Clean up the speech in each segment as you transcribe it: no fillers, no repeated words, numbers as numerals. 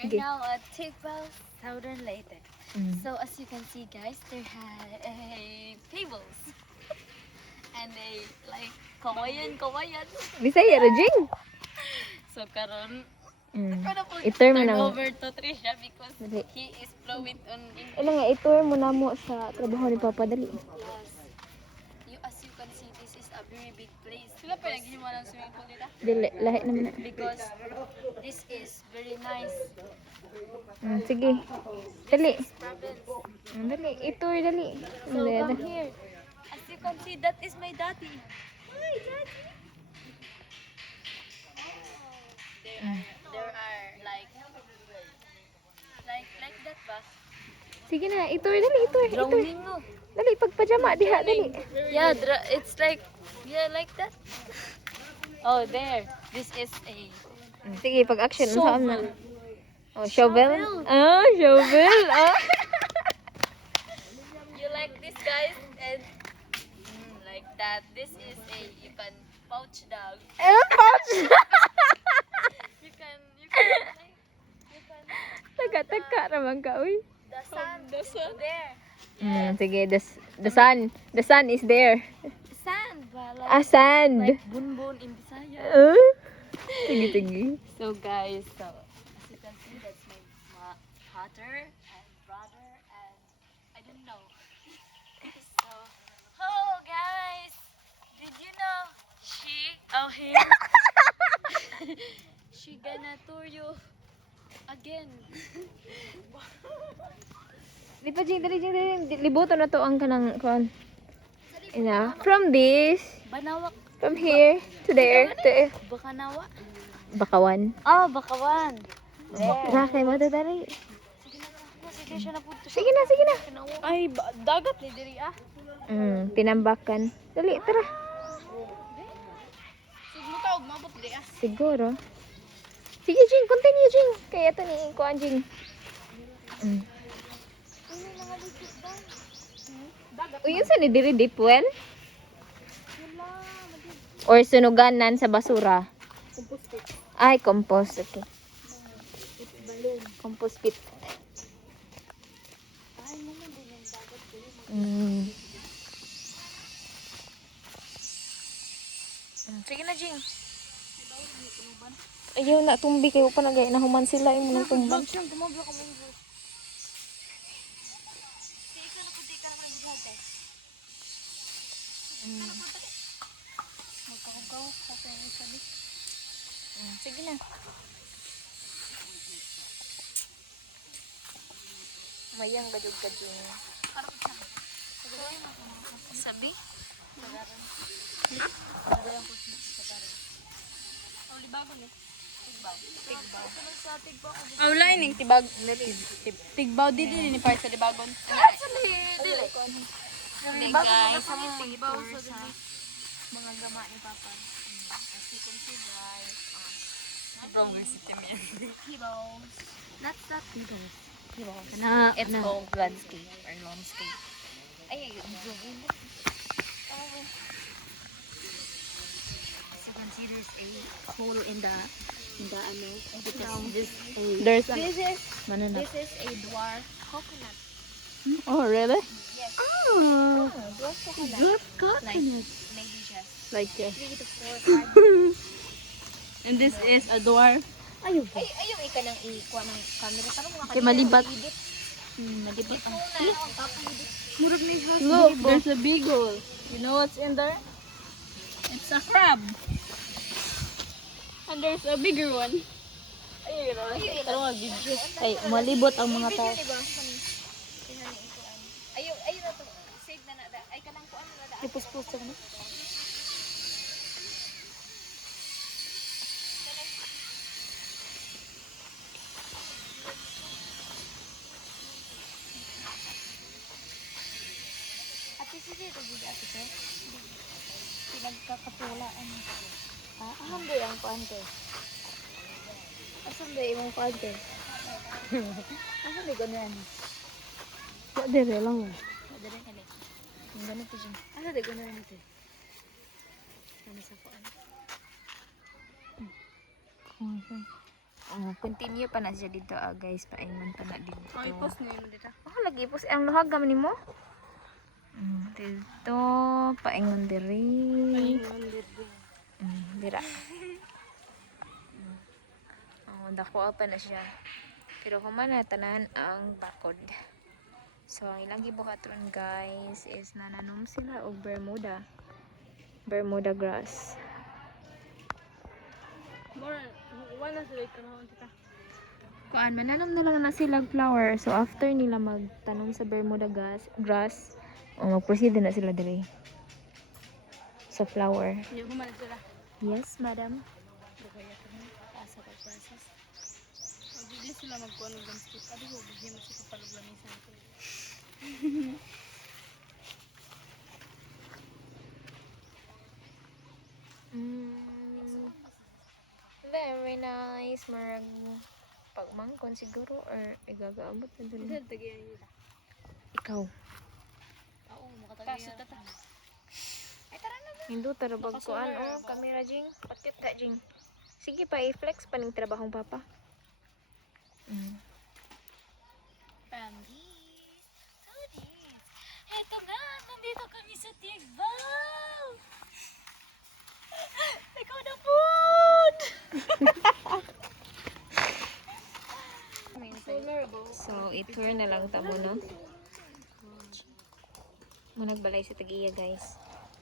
We're now at Tigbao, Southern Leyte. Mm. So as you can see, guys, there are tables and they like kawayan. Bisaya ra jing. So karon, Mm. ko na po Itour mo turn nang over to Trisha because Dali. he is fluent on English. Ano nga itour mo na mo sa trabaho ni Papa dali. Yes. As you can see, this is a very big place. Sila pa yung ginawa ng swimming pool nila? Dili lahi naman na. Because this is very nice. Sige. Dali. Province. Dali, itour dali. So come here. As you can see, that is my daddy. Hi, daddy. There are like that ba? Sige na, itour dali, itour. Drowning no. Dali, pagpajama diha dali. Yeah, it's like like that. Oh, there. This is a Sige, pag-action unsa na. shovel. Oh, shovel? Shovel. Ah, shovel. Ah. You like this, guys? And like that. This is you can pouch dog. Pouch. You can like, Taga-taga naman ka, uy. the sun there. Sige, the sun is there. Sand, ba? Ah, sand. Like bunbun in Bisaya. Sige. So guys, as you can see, that's my father and brother and I don't know. So, oh guys, did you know him? She gonna tour you again. Di pa, Jing, dali. Libuto na to ang kanang kuan. Ina, from this, Banawak, from here to there, to Bakanawa. Bakawan. Oh, Bakawan. There. Rakay mo to, dali. Sige siya na po. Sige na. Ay, dagat ni diri ah. Tinambakan. Dali, tara. Sigmo taog mabot diri ah. Siguro. Sige, Jing, continue, Jing. Kaya to ni kuan, Jing. Uy, yun sa ni diri deep well? Or sunuganan sa basura? Compost pit. Ay, compost. Okay. Balloon. Compost pit. Ay, naman din yung dagat ko. Sige na, Jing. Ayaw na, tumbi kayo pa nagay. Nahuman sila yung mga tumban. Tumabla ka mo yung bro. Ikaw na puti ka naman yung vlog eh. Magkakaw sa tayo sa lit. Sige na. Mayang gajog-gajog. Sabi? Oh, libago ni. Tigbaw. Lining tibag. Tigbaw dili ni part sa libagon. Actually, dili. Libago guys, sa tigbaw sa mga gama ni Papa. As you can see guys. From city man. Tigbaw. Not that tigbaw. It's called landscape or landscape. Ay, zoom in. As you can see, there's a hole in the ano. There's a... This is Mananap. a dwarf coconut. Oh, really? Yes. Oh, Dwarf coconut. good coconut. Maybe just Like, 3 to 4 and this is a dwarf. Ayun. Ayaw ika nang ikuha ng camera. Parang mga Okay, malibat. Malibat ang Look, there's a beagle. You know what's in there? It's a crab. And there's a bigger one. Ay, malibot ang mga tao. Ayaw na to. Save na na. Ay kanang kuan na na. Ipus-pus sa ano? Ate sige ito gid ate ko. Pinagkakatulaan. Ahan ba yung kuante? Asan ba yung kuante? Asan ba ganyan? Wa dire lang. Dere kani. Ang ganun po dyan. Asan ba ganyan ito? Ano sa kuan? Continue pa na siya dito guys. Paingon pa na dito. Oh, i-post niyo yun dito. Oh, lagi ipos. Ang luhag gaman mo. Dito. Paingon diri. Dira. Oh, dako pa na siya. Pero humana tanan ang bakod. So, ang ilang gibuhatron guys is nananom sila og Bermuda. Bermuda grass. More, wala sila ikanahon kita. Kuan mananom na lang na sila flower. So after nila magtanom sa Bermuda grass, mag-proceed na sila diri sa flower. Hindi ko man sila. Yes, madam. Asa ka process. Pag hindi sila magkuha ng landscape, adi ko, bigyan mo siya paluglamisan ko. Very nice. Marag pagmangkon siguro or igagaabot na dun. Hindi, tagiyan nila. Ikaw. Oo, makatagyan. Kaso tata. Hindu tarabag ko ano, camera jing. Pakit ka jing. Sige pa i-flex pa ning trabahong papa. Family. Eto nga, nandito kami sa Tigbaw. Ikaw na food. So, i-tour na lang tamo, no? Munagbalay sa Tag-iya, guys.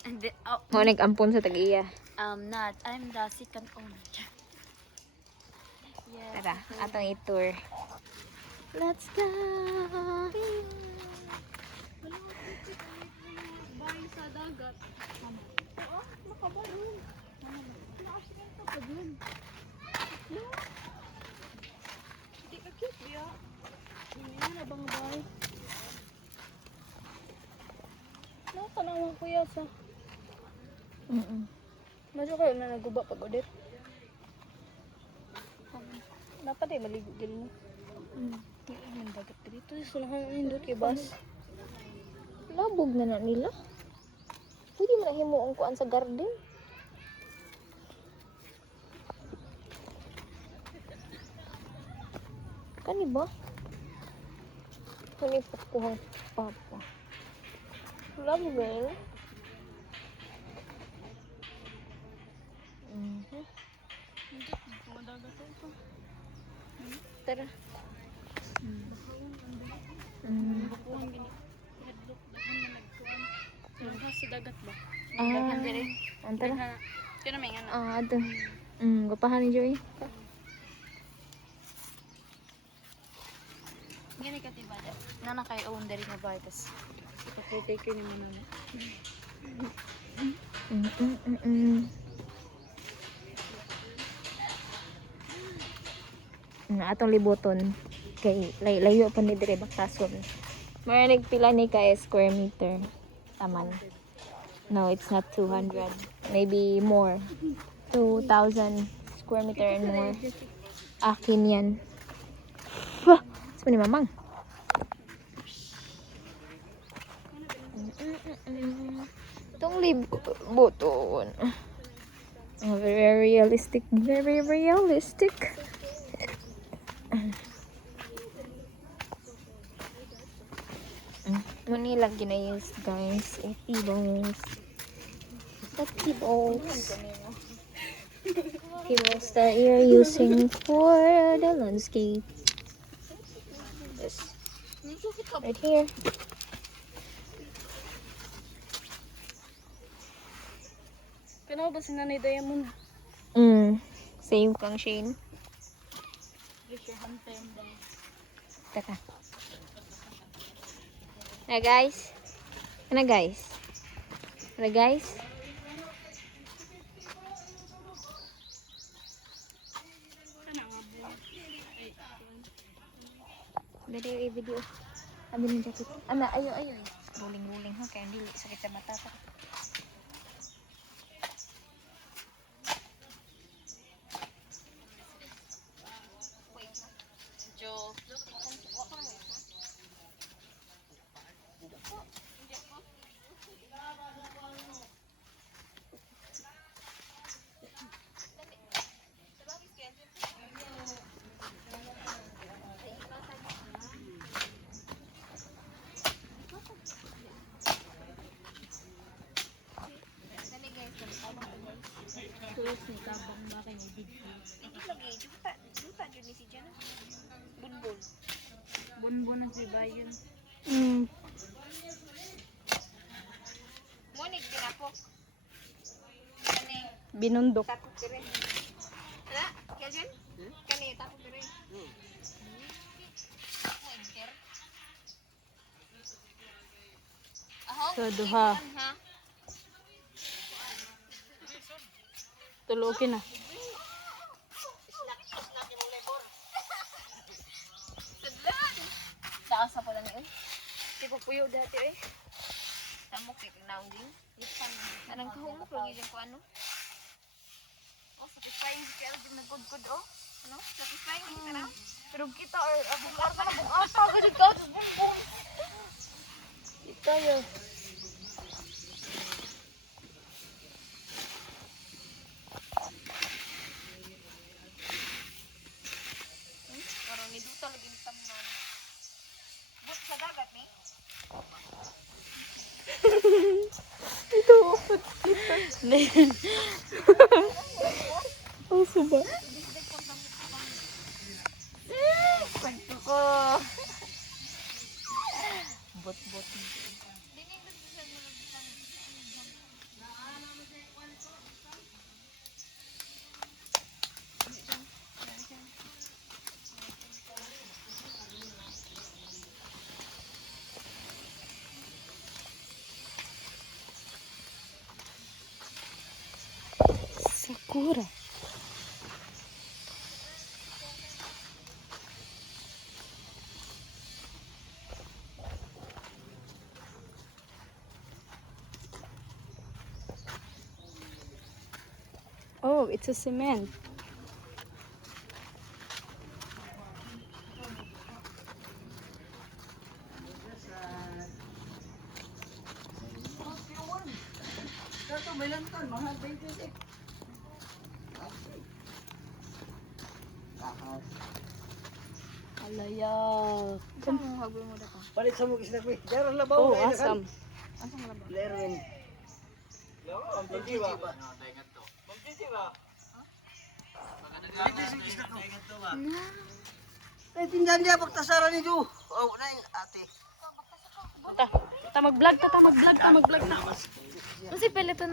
And then, oh, Munag-ampon sa Tag-iya. I'm the second owner. Yes. Tara, atong i-tour. Let's go! Bahay sa dagat. Oo, makabalon. Nakasinta pa dun. Hindi ka cute, ya. Hindi na bang bahay? Nakatanawan ko yasa. Medyo kayo na naguba pag ulit. Dapat eh, maligo din mo. Hindi naman dagat dito. Sunahan na yung kay bus. Labog na na nila. Pwede mo na himuong kuan sa garden. Kani ba? Kani pakuhang papa. Labog na yun. Tara. Bakuhan gini. Headlock dahon na nagkuhan. Nagkuhan sa dagat ba? Ah, dire. antara. Kaya na may nga na. Ato. Gupahan ni Joy. Gani ka tiba da. Nana kay own dari nga ba tas. Ipapretake ni mo na. Atong libuton kay layo pa ni dire bakason. Marinig pila ni ka square meter taman. No, it's not 200. Maybe more. 2,000 square meter and more. Akin yan. Wah! Saan ni mamang? Itong libuton. Very realistic. Very realistic. Manila ginayos guys. 80 balls. 30 balls. Balls that you're using for the landscape. This. Right here. Kano ba si Nanay Diamond? Same kang Shane. Teka. Na guys. Na guys. Na guys. Dali video. Ambil ng jacket. Ana, ayo. Ruling ha kaya dili sakit sa mata ta. Binundok. So, duha. Tulukin na. Saan sa pala niyo? Tipo puyo dati eh. Tamo kay naong din. Anong kahong pagiging ko ano? Oh, satisfying si Kaya din nagkudkud oh. Ano? Satisfying kita na. Pero kita or abukar na bukas pa gud ka. Kita yo. Karon ni dito lagi ni tamnan. But sa dagat ni. Oh, suba. Pagto ko. Bot-bot. Sakura. Oh, it's a cement. Alayak. Palit sa mukis na kuy. Jarang labaw Oh, kayo na asam. Lerwin. Ay, tindahan niya pagtasaran ni Jo. Oh, na yung ate. Ta mag-vlog ta mag-vlog ta. Kasi pala to na.